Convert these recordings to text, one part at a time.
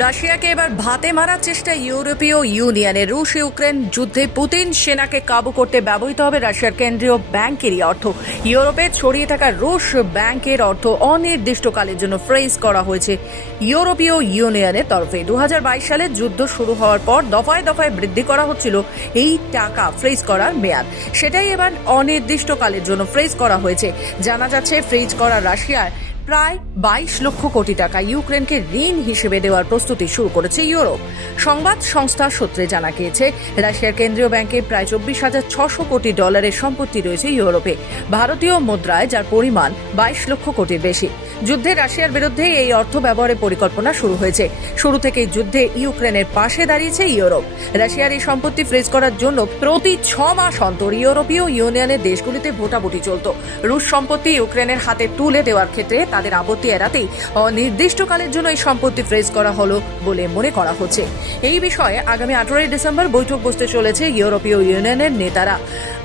রাশিয়াকে এবার ভাতে মারার চেষ্টা ইউরোপীয় ইউনিয়নের। রুশ ইউক্রেন যুদ্ধে পুতিন সেনাকে কাবু করতে ব্যবহৃত হবে রাশিয়ার কেন্দ্রীয় ব্যাংকেরই অর্থ। ইউরোপে ছড়িয়ে থাকা রুশ ব্যাংকের অর্থ অনির্দিষ্টকালের জন্য ফ্রিজ করা হয়েছে ইউরোপীয় ইউনিয়নের তরফে। 2022 সালে যুদ্ধ শুরু হওয়ার পর দফায় দফায় বৃদ্ধি করা হচ্ছিল এই টাকা ফ্রিজ করার মেয়াদ, সেটাই এবার অনির্দিষ্টকালের জন্য ফ্রিজ করা হয়েছে। জানা যাচ্ছে ফ্রিজ করা রাশিয়ার প্রায় 22 লক্ষ কোটি টাকা ইউক্রেনকে ঋণ হিসেবে দেওয়ার প্রস্তুতি শুরু করেছে ইউরোপ। সংবাদ সংস্থা সূত্রে জানা গিয়েছে, রাশিয়ার কেন্দ্রীয় ব্যাংকে প্রায় 24,600 কোটি ডলারের সম্পত্তি রয়েছে ইউরোপে, ভারতীয় মুদ্রায় যার পরিমাণ 22 লক্ষ কোটির বেশি। যুদ্ধে রাশিয়ার বিরুদ্ধে এই অর্থ ব্যবহারের পরিকল্পনা শুরু হয়েছে। শুরু থেকেই যুদ্ধে ইউক্রেনের পাশে দাঁড়িয়েছে ইউরোপ। রাশিয়ার এই সম্পত্তি ফ্রিজ করার জন্য প্রতি 6 মাস অন্তর ইউরোপীয় ইউনিয়নের দেশগুলিতে ভোটাভুটি চলত। রুশ সম্পত্তি ইউক্রেনের হাতে তুলে দেওয়ার ক্ষেত্রে তাদের আপত্তি এড়াতেই অনির্দিষ্টকালের জন্য এই সম্পত্তি ফ্রিজ করা হলো বলে মনে করা হচ্ছে। এই বিষয়ে আগামী 18 ডিসেম্বর বৈঠক বসতে চলেছে ইউরোপীয় ইউনিয়নের নেতারা।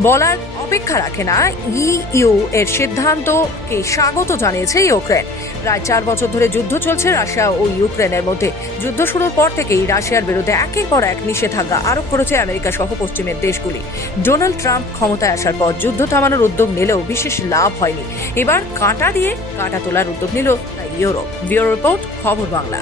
বলার অপেক্ষা রাখে না, ইইউ এর সিদ্ধান্তকে স্বাগত জানিয়েছে ইউক্রেন। প্রায় 4 বছর ধরে যুদ্ধ চলছে রাশিয়া ও ইউক্রেনের মধ্যে। যুদ্ধ শুরুর পর থেকেই রাশিয়ার বিরুদ্ধে একের পর এক নিষেধাজ্ঞা আরোপ করেছে আমেরিকা সহ পশ্চিমের দেশগুলি। ডোনাল্ড ট্রাম্প ক্ষমতায় আসার পর যুদ্ধ থামানোর উদ্যোগ নিলেও বিশেষ লাভ হয়নি। এবার কাঁটা দিয়ে কাঁটা তোলার উদ্যোগ নিল ইউরোপ। ব্যুরো রিপোর্ট, খবর বাংলা।